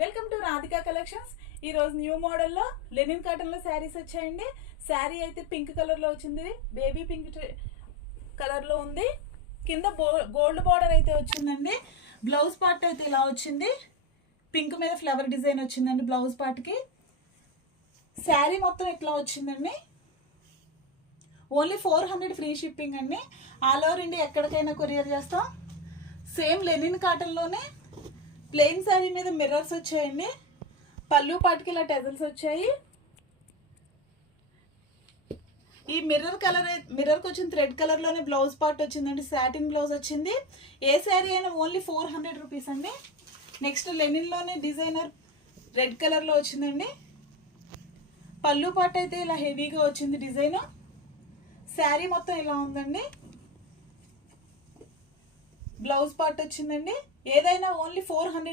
Welcome to Radhika collections. ఈ రోజు new మోడల్లో లెనిన్ కాటన్ లో శారీస్ వచ్చాయండి. శారీ అయితే పింక్ కలర్ లో వచ్చింది, బేబీ పింక్ కలర్ లో ఉంది. కింద గోల్డ్ బార్డర్ అయితే వచ్చిందండి. బ్లౌజ్ పార్ట్ అయితే ఇలా వచ్చింది, పింక్ మీద ఫ్లవర్ డిజైన్ వచ్చిందండి బ్లౌజ్ పార్ట్ కి. శారీ మొత్తం ఇట్లా వచ్చిందండి. ఓన్లీ 400 ఫ్రీ షిప్పింగ్ అండి. ఆల్ ఓవర్ ఇండియా ఎక్కడికైనా కొరియర్ చేస్తాం. సేమ్ లెనిన్ కాటన్ లోనే ప్లెయిన్ శారీ మీద మిర్రర్స్ వచ్చాయండి. పళ్ళు పాటికి ఇలా టెజల్స్ వచ్చాయి. ఈ మిర్రర్కి వచ్చిన థ్రెడ్ కలర్ లోనే బ్లౌజ్ పార్ట్ వచ్చిందండి. సాటిన్ బ్లౌజ్ వచ్చింది. ఏ శారీ అయినా ఓన్లీ 400 రూపీస్ అండి. నెక్స్ట్ లెనిన్ లోనే డిజైనర్ రెడ్ కలర్ లో వచ్చిందండి. పళ్ళు పార్ట్ అయితే ఇలా హెవీగా వచ్చింది డిజైన్. శారీ మొత్తం ఇలా ఉందండి. బ్లౌజ్ పార్ట్ వచ్చిందండి. ఏదైనా ఓన్లీ 400